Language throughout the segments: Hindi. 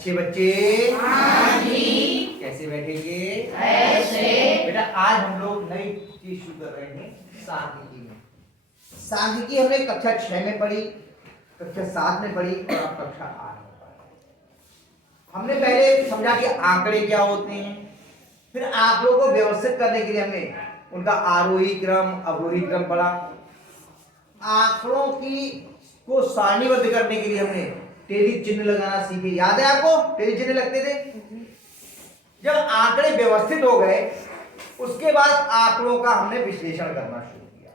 अच्छे बच्चे हाँ जी। कैसे बैठेंगे? ऐसे। बेटा आज हम लोग नई चीज शुरू कर रहे हैं सांख्यिकी में। सांख्यिकी हमने कक्षा 6 में पढ़ी, कक्षा 7 में पढ़ी और अब कक्षा 8 में पढ़ी। हमने पहले समझा कि आंकड़े क्या होते हैं, फिर आंकड़ों को व्यवस्थित करने के लिए हमने उनका आरोही क्रम अवरोही क्रम पढ़ा। आंकड़ों की को सारणीबद्ध करने के लिए हमने टेली चिन्ह लगाना सीखे। याद है आपको टेली चिन्ह लगते थे? जब आंकड़े व्यवस्थित हो गए उसके बाद आंकड़ों का हमने विश्लेषण करना शुरू किया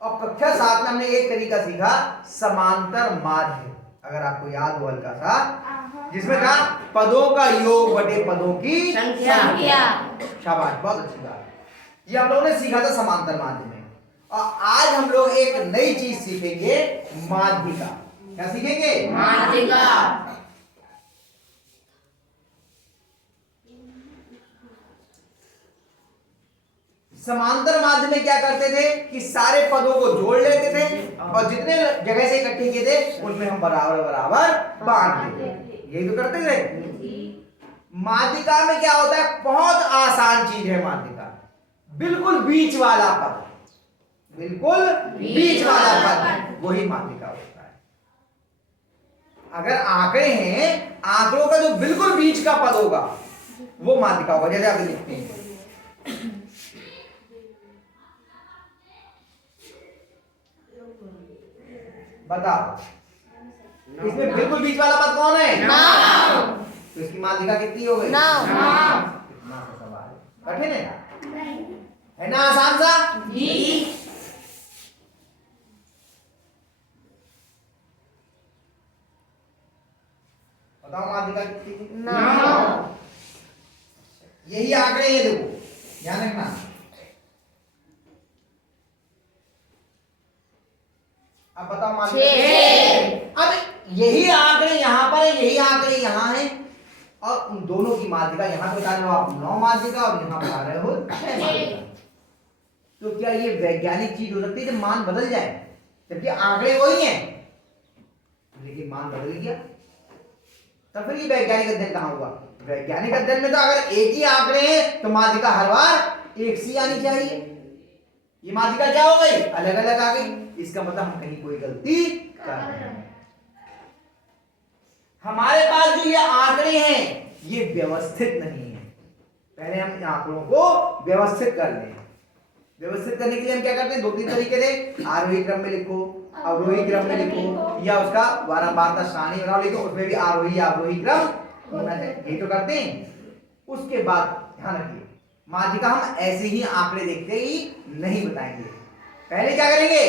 और कक्षा 7 में हमने एक तरीका सीखा समांतर माध्य, अगर आपको याद हो हल्का सा, जिसमें था पदों का योग बटे पदों की संख्या। शाबाश, बहुत अच्छी बात। ये हम लोगों ने सीखा था समांतर माध्य में। और आज हम लोग एक नई चीज सीखेंगे, माध्यिका। क्या सीखेंगे? माध्यिका। समांतर माध्य में क्या करते थे कि सारे पदों को जोड़ लेते थे और जितने जगह से इकट्ठे किए थे उनमें हम बराबर बराबर बांट देते थे। यही तो करते थे। माध्यिका में क्या होता है? बहुत आसान चीज है माध्यिका। बिल्कुल बीच वाला पद, बिल्कुल बीच वाला पद वही माध्यिका होता है। अगर आंकड़े हैं, आंकड़ों का जो बिल्कुल बीच का पद होगा वो माध्यिका होगा। जैसे आप लिखते हैं, बताओ इसमें बिल्कुल बीच वाला पद कौन है? तो इसकी माध्यिका कितनी हो गई? कितना सा सवाल कठिन है ना? आसान सा जी। बताओ माध्यिका कितनी? यही आंकड़े हैं, देखो ध्यान रखना। अब बताओ माध्यिका। अब यही आंकड़े यहाँ पर है, यही आंकड़े यहाँ है और उन दोनों की माध्यिका यहाँ पे बता रहे हो आप 9 माध्यिका और यहाँ बता रहे हो 6 माध्यिका। तो क्या ये वैज्ञानिक चीज हो सकती है जब मान बदल जाए, जबकि आंकड़े वही हैं लेकिन मान बदल गया? तब फिर ये वैज्ञानिक अध्ययन कहाँ हुआ? वैज्ञानिक अध्ययन में तो अगर एक ही आंकड़े हैं तो माध्यिका हर बार एक सी आनी चाहिए। ये माध्यिका क्या हो गई? अलग अलग आ गई। इसका मतलब हम कहीं कोई गलती कर रहे हैं। हमारे पास जो ये आंकड़े हैं ये व्यवस्थित नहीं है। पहले हम आंकड़ों को व्यवस्थित कर लें। व्यवस्थित करने के लिए हम क्या करते हैं? 2-3 तरीके थे। आरोही क्रम में लिखो, अवरोही क्रम में लिखो, या उसका बारंबारता सारणी बनाओ, लिखो उसमें भी आरोही या अवरोही क्रम होना चाहिए। यही तो करते हैं। उसके बाद ध्यान रखिए, माध्यिका हम ऐसे ही आंकड़े देखते ही नहीं बताएंगे। पहले क्या करेंगे?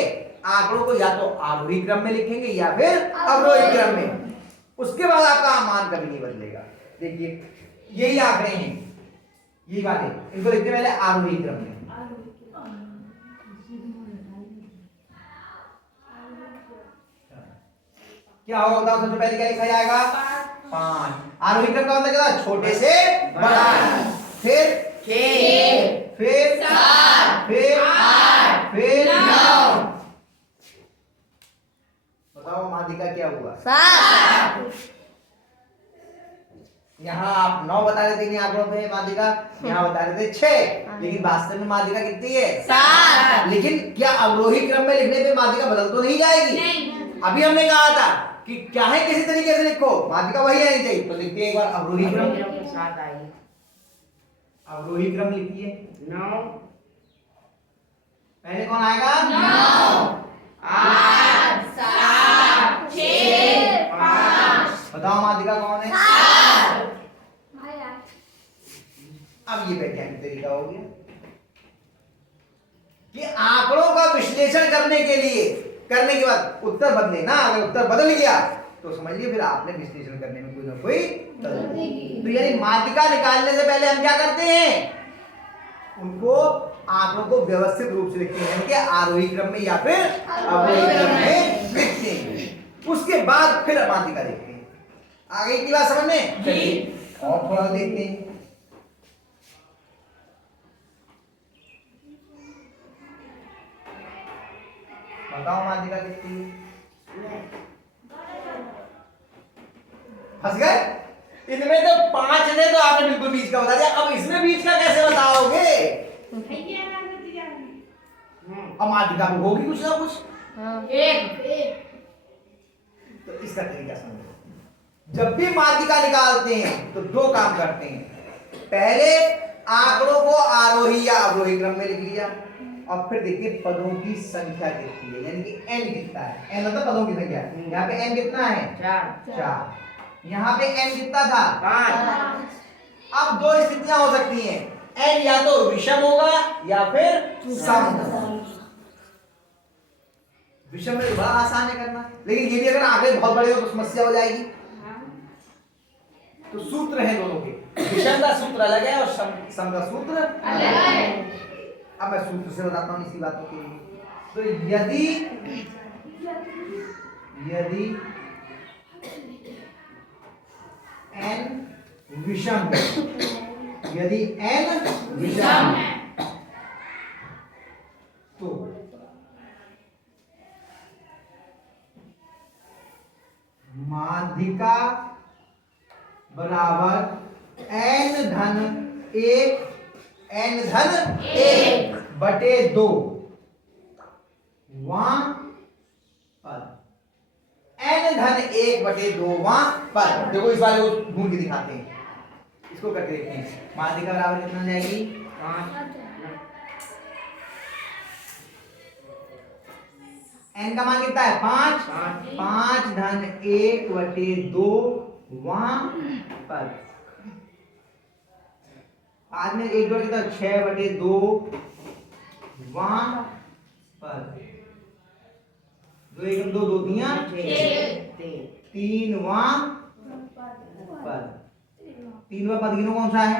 आंकड़ों को या तो आरोही क्रम में लिखेंगे या फिर अवरोही क्रम में। उसके बाद आपका मान कभी नहीं बदलेगा। देखिए यही आंकड़े हैं, यही बातें, इनको लिखते पहले आरोही क्रम में। क्या होगा बताओ? सबसे पहले क्या लिखा जाएगा? 5। आरोही क्रम का मतलब क्या था? छोटे से बड़ा, फिर 6, फिर 7, फिर 8, फिर 9। बताओ माध्यिका क्या हुआ? 7। यहाँ आप 9 बता रहे थे आंकड़ों पे माध्यिका, यहाँ बता रहे थे 6, लेकिन वास्तव में माध्यिका कितनी है? 7। लेकिन क्या अवरोही क्रम में लिखने पे माध्यिका बदल तो नहीं जाएगी? अभी हमने कहा था कि चाहे किसी तरीके से लिखो माध्यिका वही आनी चाहिए। तो लिखते हैं एक बार अवरोही क्रम के साथ आइए। अवरोही क्रम लिखिए 9। पहले कौन आएगा? 9, 8, 7, 6, 5। बताओ माध्यिका कौन है? 7। अब ये वैज्ञानिक तरीका हो गया कि आंकड़ों का विश्लेषण करने के बाद उत्तर बदले ना। अगर उत्तर बदल गया तो समझिए फिर आपने विश्लेषण करने में कोई ना कोई गलती की। तो यानी माध्यिका निकालने से पहले हम क्या करते हैं? उनको आंकड़ों को व्यवस्थित रूप से लिखते हैं कि आरोही क्रम में या फिर अवरोही क्रम में लिखते हैं। उसके बाद फिर माध्यिका देखते हैं। आगे की बात समझ में? चलिए और थोड़ा देखते हैं। बताओ माध्यिका कितनी है? फंस गए? इनमें तो 5 थे तो आपने बिल्कुल बीच का बता दिया, अब इसमें बीच का कैसे बताओगे? अब माध्यिका में होगी कुछ ना कुछ। एक तो इसका तरीका समझो। जब भी माध्यिका निकालते हैं तो 2 काम करते हैं। पहले आंकड़ों को आरोही या अवरोही क्रम में लिख लिया और फिर देखिए पदों की संख्या कितनी है, यानी कि n कितना है। n मतलब पदों की संख्या। यहाँ पे n कितना है? 4। यहाँ पे n कितना था? 5। अब 2 स्थितियां हो सकती हैं, n या तो विषम होगा या फिर सम होगा। विषम में बड़ा आसान है करना, लेकिन ये भी अगर आगे बहुत बड़े हो तो समस्या हो जाएगी। तो सूत्र है दोनों के, विषम का सूत्र अलग है और सम का सूत्र अलग है। अब मैं सूत्र से बताता हूं इसी बातों के लिए। तो यदि n विषम है, यदि n विषम है तो माध्यिका बराबर n धन 1 बटे 2 वां पद। n धन 1 बटे 2 वां पद। देखो इस वाले को ढूंढ के दिखाते हैं, इसको करके देखते हैं। माध्यिका बराबर कितना जाएगी? 5। n का मान कितना है? 5। 5 धन 1 बटे 2 वां पद। 5 में 1 जोड़ कितना? 6 बटे 2 वां पद। 2 1 2 2 3 3 वां पद। 3वां पद गिनो कौन सा है?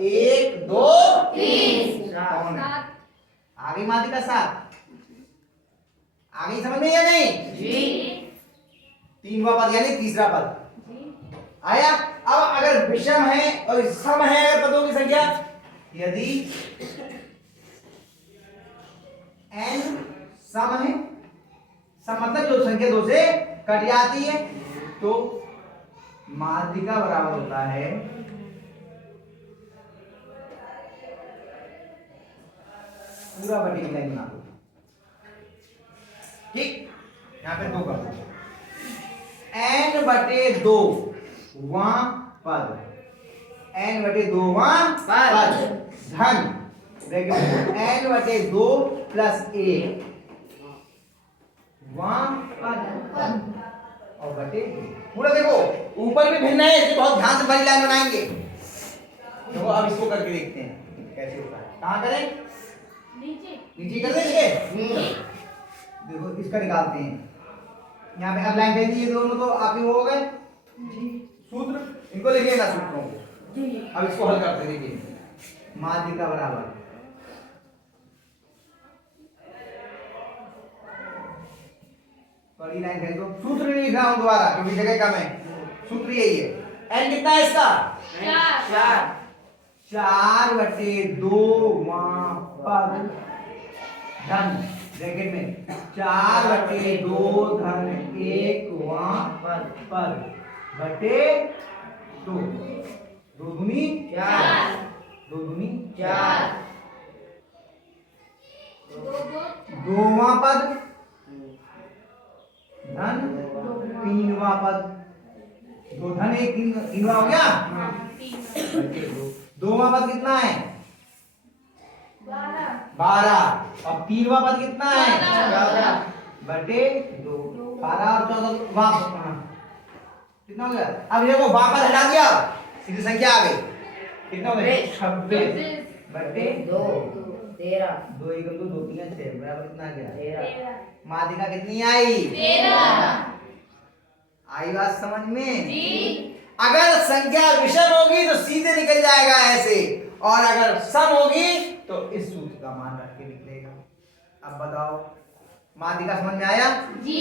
1 2 3 कौन है? आ गई माध्यिका 7? आ गई समझ में या नहीं जी? 3वां पद यानी तीसरा पद आया। अब अगर विषम है और सम है अगर पदों की संख्या, यदि n सम है, सम मतलब जो संख्या 2 से कट जाती है, तो माध्यिका बराबर होता है पूरा बटी की लाइन बना दो। ठीक, यहां पे 2 कर दो। n बटे 2 वां पद, n बटे 2 वां पद धन n बटे 2 प्लस 1 वां पद और बटे पूरा। देखो ऊपर भी भिन्न है, इसलिए बहुत ध्यान से बड़ी लाइन बनाएंगे। देखो अब इसको करके देखते हैं कैसे होता है। कहां करें? नीचे कर देंगे। देखो इसका निकालते हैं। यहाँ पे अब लाइन दे दी दोनों, तो आप ही हो गए सूत्र। इनको लिखिए ना सूत्रों को। अब इसको हल करते हैं। देखिए माध्यिका बराबर बड़ी लाइन है, तो सूत्र नहीं लिख रहा हूं दोबारा क्योंकि जगह कम है। सूत्र यही है। n कितना है इसका? 4 बटे 2 वां पद धन ब्रैकेट में 4 बटे 2 धन 1 वां पद बटे 2। 2 दूनी 4, 2 दूनी 4, 2 वां पद धन 3 वां पद। 2 धन 1 3 वां हो गया। 2 वां पद कितना है? 12। अब 3 वां पद कितना है? 14 बटे 2। 12 और 14 वां कितना हो गया? अब देखो वां पद हटा दिया, सीधी संख्या आ गई। कितना हो गया? 26 बटे 2। 13। 2 1 2 2 3 6 बराबर कितना आ गया? 13। माध्यिका कितनी आई? 13। आई बात समझ में जी? अगर संख्या विषम होगी तो सीधे निकल जाएगा ऐसे, और अगर सम होगी तो इस सूत्र का मान रख के निकलेगा। अब बताओ माध्यिका समझ में आया जी?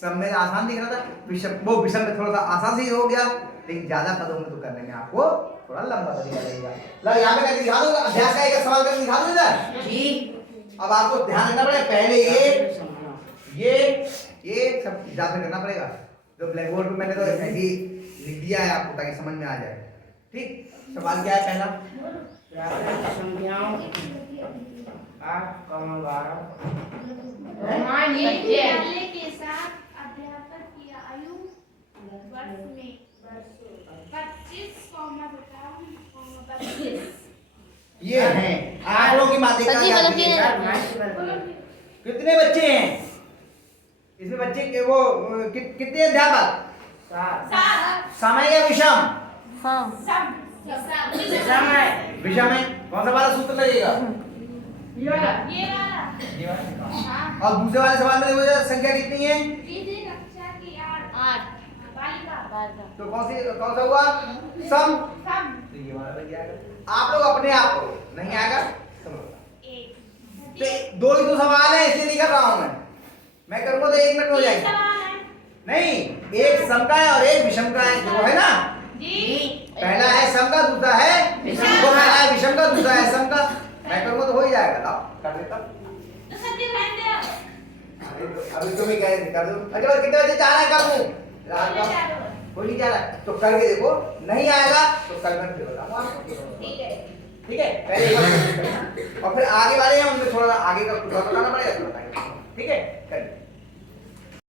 सम में आसान दिख रहा था, विषम वो विषम में थोड़ा सा आसान से हो गया, लेकिन ज्यादा पदों में तो करने में आपको थोड़ा लंबा तरीका लगेगा। लो यहाँ पे करके दिखा दूंगा, अभ्यास का एक सवाल करके दिखा दूं इधर जी। अब आपको ध्यान रखना पड़ेगा, पहले ये सब याद करना पड़ेगा। जो ब्लैक बोर्ड पे मैंने तो ऐसी लिख दिया है आपको ताकि समझ में आ जाए। ठीक, सवाल क्या है पहला? संख्याओं 8, 12 विद्यालय के साथ अध्यापक की आयु वर्ष में 25, ये हैं आंकड़ों की माध्यिका सजी क्या मतलब होती है? कितने बच्चे हैं इसमें? बच्चे के वो कितने अध्यापक? 7 समय या विषम? हाँ समय विषम है। कौन सा वाला सूत्र लगेगा? ये वाला ये वाला। और दूसरे वाले सवाल में देखो संख्या कितनी है? तो कौन सा हुआ? सम। तो ये वाला लग जाएगा। आप लोग अपने आप को नहीं आएगा तो दो ही तो सवाल है इसलिए नहीं कर रहा हूं मैं करूंगा तो 1 मिनट में हो जाएगा। नहीं, एक सम का है और एक विषम का है, वो है ना। पहला है सम का, दूसरा है विषम वो पहला है विषम का, दूसरा है सम का। मैं करूंगा तो हो ही जाएगा। लाओ कर देता। अभी तुम ही कह रहे कर दो। अच्छा और कितने बजे जा रहा है कब? रात का कोई नहीं जा रहा तो करके देखो, नहीं आएगा तो कल मैं फिर बताऊंगा आपको। ठीक है, पहले एक बार कोशिश करना और फिर आगे वाले हैं उनमें थोड़ा आगे का पूरा बताना पड़ेगा तो बताएंगे। ठीक है,